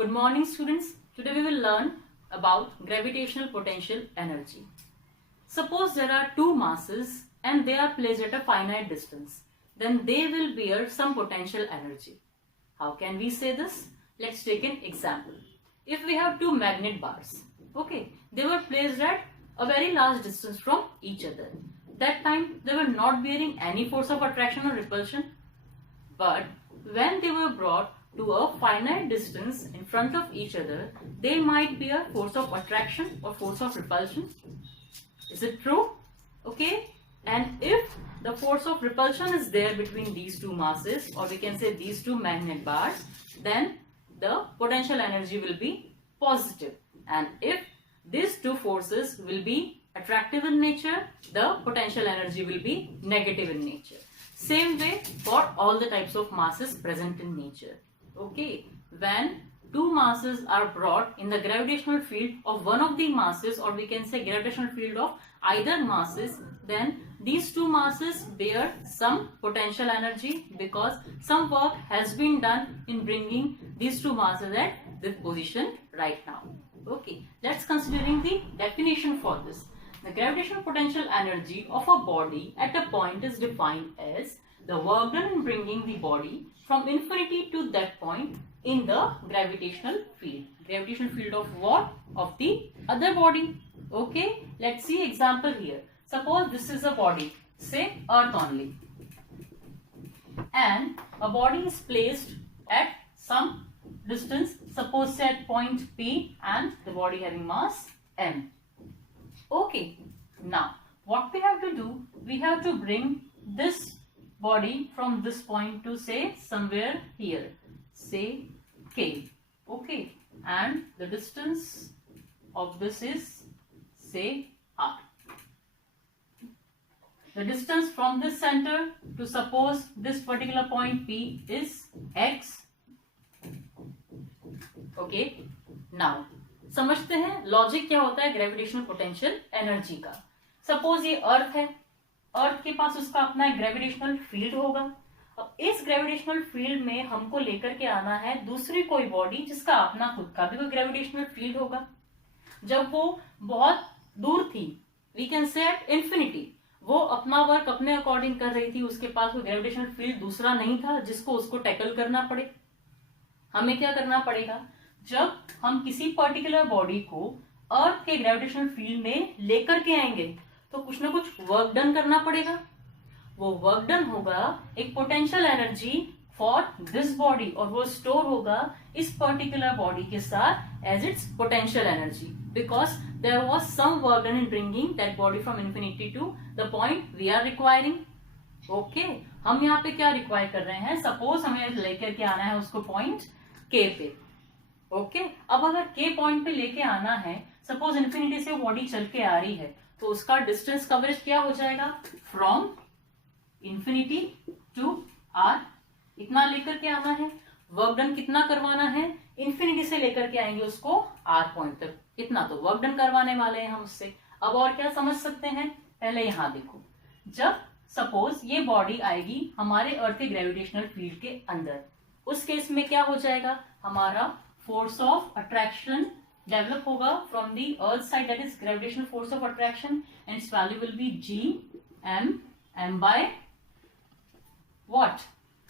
Good morning, students. Today we will learn about gravitational potential energy. Suppose there are two masses and they are placed at a finite distance. Then they will bear some potential energy. How can we say this? Let's take an example. If we have two magnet bars, okay, they were placed at a very large distance from each other. That time they were not bearing any force of attraction or repulsion. But when they were brought to a finite distance in front of each other, they might bear force of attraction or force of repulsion. Is it true? Okay. And if the force of repulsion is there between these two masses, or we can say these two magnet bars, then the potential energy will be positive. And if these two forces will be attractive in nature, the potential energy will be negative in nature. Same way for all the types of masses present in nature. Okay, when two masses are brought in the gravitational field of one of the masses, or we can say gravitational field of either masses, then these two masses bear some potential energy because some work has been done in bringing these two masses at this position right now. Okay, let's considering the definition for this. The gravitational potential energy of a body at a point is defined as the work done in bringing the body from infinity to that point in the gravitational field. Gravitational field of what? Of the other body. Okay, let's see example here. Suppose this is a body, say Earth only, and a body is placed at some distance, suppose say at point P, and the body having mass m. Okay, now what we have to do, we have to bring this body from this point to say somewhere here, say K. Okay, and the distance of this is say R. The distance from this center to suppose this particular point P is X. Okay, now समझते हैं लॉजिक क्या होता है gravitational potential energy का. सपोज ये अर्थ है, अर्थ के पास उसका अपना ग्रेविटेशनल फील्ड होगा. अब इस ग्रेविटेशनल फील्ड में हमको लेकर के आना है दूसरी कोई बॉडी जिसका अपना खुद का भी कोई ग्रेविटेशनल फील्ड होगा. जब वो बहुत दूर थी, we can say at infinity, वो अपना वर्क अपने अकॉर्डिंग कर रही थी, उसके पास कोई ग्रेविटेशनल फील्ड दूसरा नहीं था जिसको उसको टैकल करना पड़े. हमें क्या करना पड़ेगा, जब हम किसी पर्टिकुलर बॉडी को अर्थ के ग्रेविटेशनल फील्ड में लेकर के आएंगे तो कुछ ना कुछ वर्क डन करना पड़ेगा. वो वर्क डन होगा एक potential energy for this body, और वो स्टोर होगा इस पर्टिकुलर बॉडी के साथ as its potential energy, because there was some work done in bringing that body from infinity to the point we are requiring. Okay, हम यहाँ पे क्या रिक्वायर कर रहे हैं, सपोज हमें लेकर के आना है उसको पॉइंट के पे. ओके, अब अगर के पॉइंट पे लेके आना है, सपोज इन्फिनिटी से बॉडी चल के आ रही है, तो उसका डिस्टेंस कवरेज क्या हो जाएगा, फ्रॉम इन्फिनिटी टू आर. इतना लेकर के आना है. वर्क डन कितना करवाना है, इन्फिनिटी से लेकर के आएंगे उसको आर पॉइंट तक, इतना तो वर्क डन करवाने वाले हैं हम उससे. अब और क्या समझ सकते हैं, पहले यहां देखो, जब सपोज ये बॉडी आएगी हमारे अर्थ के ग्रेविटेशनल फील्ड के अंदर, उस केस में क्या हो जाएगा, हमारा फोर्स ऑफ अट्रैक्शन डेवलप होगा from the earth side, that is gravitational force of attraction, and its value will be G M by what.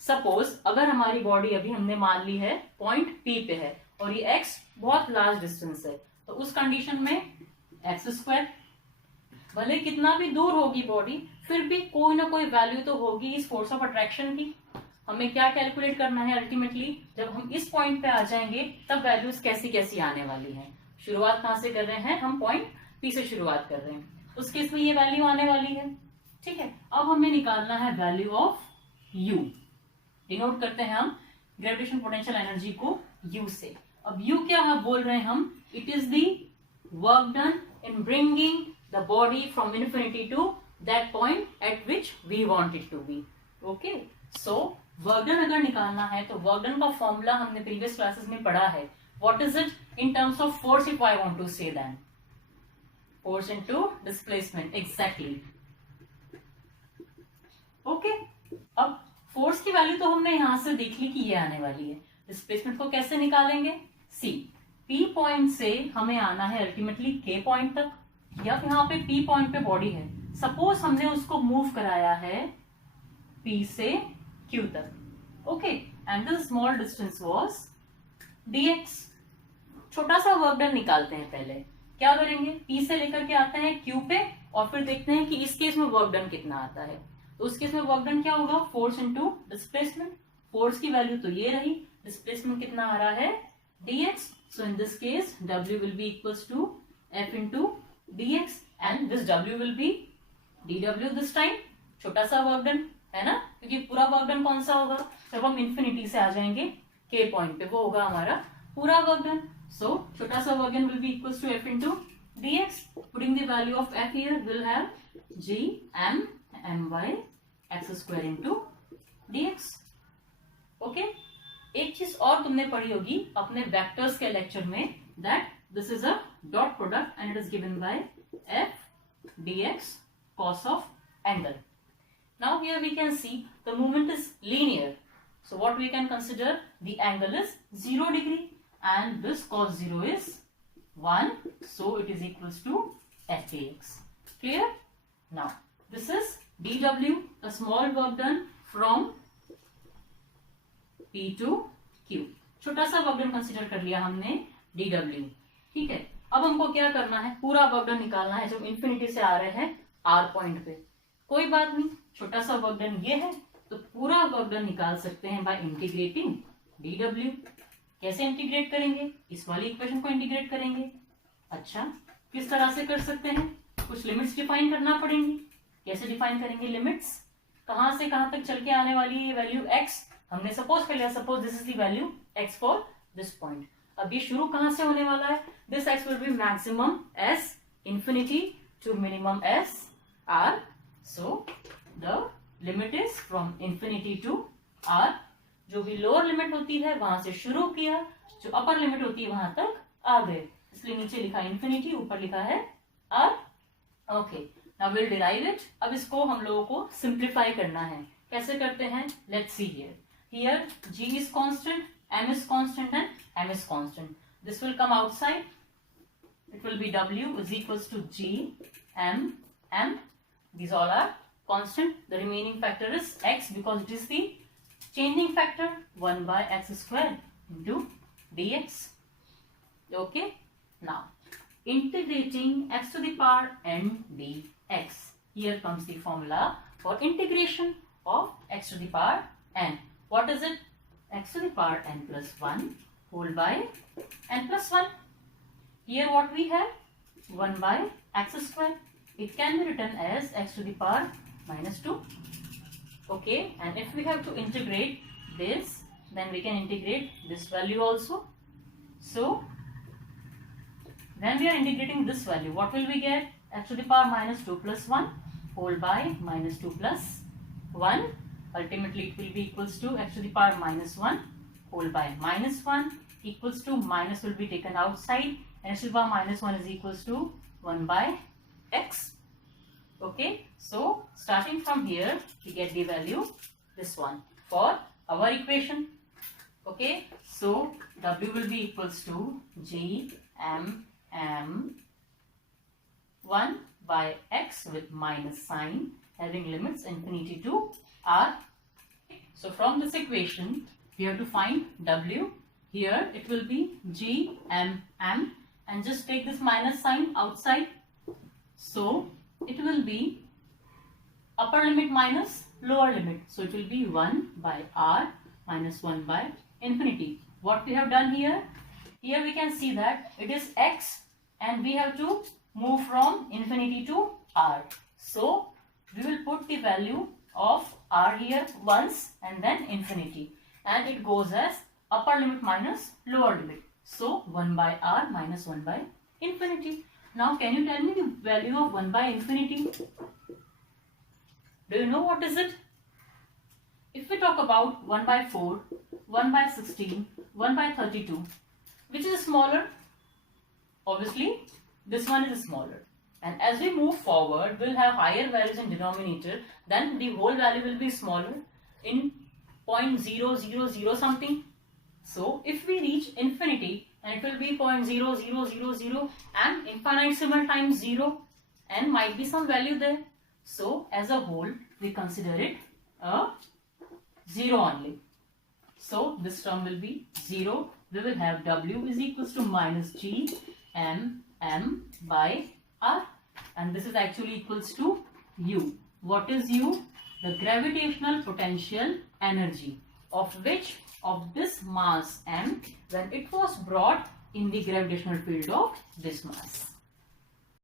Suppose अगर हमारी बॉडी अभी हमने मान ली है पॉइंट पी पे है और ये एक्स बहुत लार्ज डिस्टेंस है, तो उस कंडीशन में एक्स स्क्वायर, भले कितना भी दूर होगी बॉडी, फिर भी कोई ना कोई वैल्यू तो होगी इस फोर्स ऑफ अट्रैक्शन की. हमें क्या कैलकुलेट करना है, अल्टीमेटली जब हम इस पॉइंट पे आ जाएंगे तब वैल्यूज कैसी कैसी आने वाली हैं. शुरुआत कहां से कर रहे हैं, हम पॉइंट पी से शुरुआत कर रहे हैं, उस केस में ये वैल्यू आने वाली है. ठीक है, अब हमें निकालना है वैल्यू ऑफ यू. डिनोट करते हैं हम ग्रेविटेशन पोटेंशियल एनर्जी को यू से. अब यू क्या है बोल रहे हैं हम, it is the work done in bringing the body from infinity to that point at which we want it to be. Okay, so work done अगर निकालना है तो वर्क डन का फॉर्मूला हमने प्रीवियस क्लासेस में पढ़ा है. What is it in terms of force, if I want to say that force into displacement. Exactly. Okay, अब फोर्स की वैल्यू तो हमने यहां से देख ली कि ये आने वाली है. डिस्प्लेसमेंट को कैसे निकालेंगे, सी P पॉइंट से हमें आना है अल्टीमेटली K पॉइंट तक, या यहाँ पे P पॉइंट पे बॉडी है, सपोज हमने उसको मूव कराया है P से Q तक, okay, and the small distance was dx। छोटा सा वर्क डन निकालते हैं। पहले क्या करेंगे, P से लेकर के आते हैं Q पे और फिर देखते हैं कि इस केस में वर्क डन कितना आता है। तो उस केस में वर्क डन क्या होगा, फोर्स इनटू डिस्प्लेसमेंट। फोर्स की वैल्यू तो ये रही, डिस्प्लेसमेंट कितना आ रहा है dx। So in this case W will be equals to F into dx and this W will be dW this time। छोटा सा वर्क डन है ना, क्योंकि पूरा वर्क डन कौन सा होगा, जब हम इंफिनिटी से आ जाएंगे K पॉइंट पे, वो होगा हमारा पूरा वर्क डन। So छोटा सा work done will be equals to F into dx। Putting the value of F here will have G M my x square into dx। Okay, एक चीज और तुमने पढ़ी होगी अपने वेक्टर्स के लेक्चर में, that this is a dot product and it is given by f dx cos of angle। Now here we can see the movement is linear, so what we can consider, the angle is 0 degree and this cos 0 is 1, so it is equals to f dx। Clear? Now this is dw, a small work done from P to Q। छोटा सा work done consider कर लिया हमने dw, ठीक है। अब हमको क्या करना है, पूरा वर्क डन निकालना है जब इंफिनिटी से आ रहे हैं R पॉइंट पे। कोई बात नहीं, छोटा सा वर्क डन ये है तो पूरा वर्क डन निकाल सकते हैं बाय इंटीग्रेटिंग dw। कैसे इंटीग्रेट करेंगे, इस वाली इक्वेशन को इंटीग्रेट करेंगे। अच्छा, किस तरह से कर सकते हैं, कुछ लिमिट्स डिफाइन करना पड़ेंगी। कैसे डिफाइन करेंगे लिमिट्स, कहां से कहां तक चल के आने वाली है वैल्यू x, हमने सपोज कर लिया, suppose this is the value x for this point. अब ये शुरू कहां से होने वाला है, this x will be maximum s infinity to minimum s r, so the limit is from infinity to r। जो भी लोअर लिमिट होती है वहां से शुरू किया, जो अपर लिमिट होती है वहां तक आ गए, इसलिए नीचे लिखा इंफिनिटी, ऊपर लिखा है r। Okay, now will derive it. अब इसको हम लोगों को सिंप्लीफाई करना है, कैसे करते हैं, let's see here. Here G is constant, M is constant and M is constant. This will come outside. It will be W is equals to G M M. These all are constant. The remaining factor is X because it is the changing factor, 1 by X square into dx. Okay. Now integrating x to the power n dx. Here comes the formula for integration of x to the power n. What is it? X to the power n plus 1 whole by n plus 1. Here what we have? 1 by x square. It can be written as x to the power minus 2. Okay, and if we have to integrate this, then we can integrate this value also. So, when we are integrating this value, what will we get? X to the power minus 2 plus 1 whole by minus 2 plus 1. Ultimately it will be equals to x to the power minus 1 whole by minus 1 equals to minus will be taken outside and x to the power minus 1 is equals to 1 by x. Okay, so starting from here we get the value this one for our equation. Okay, so W will be equals to G M M 1 by x with minus sign having limits infinity to r. So from this equation we have to find W. Here it will be G M M and just take this minus sign outside, so it will be upper limit minus lower limit, so it will be 1 by r minus 1 by infinity. What we have done here, here we can see that it is x and we have to move from infinity to r, so we will put the value of r here once and then infinity, and it goes as upper limit minus lower limit, so 1 by r minus 1 by infinity. Now can you tell me the value of 1 by infinity? Do you know what is it? If we talk about 1 by 4, 1 by 16, 1 by 32, which is smaller? Obviously this one is smaller, and as we move forward we'll have higher values in denominator, then the whole value will be smaller in 0.000 something. So if we reach infinity and and it will be 0.0000 and infinitesimal times 0, and might be some value there. So as a whole we consider it a 0 only. So this term will be 0. We will have W is equals to minus G m by R, and this is actually equals to U. What is U? The gravitational potential energy of this mass m when it was brought in the gravitational field of this mass.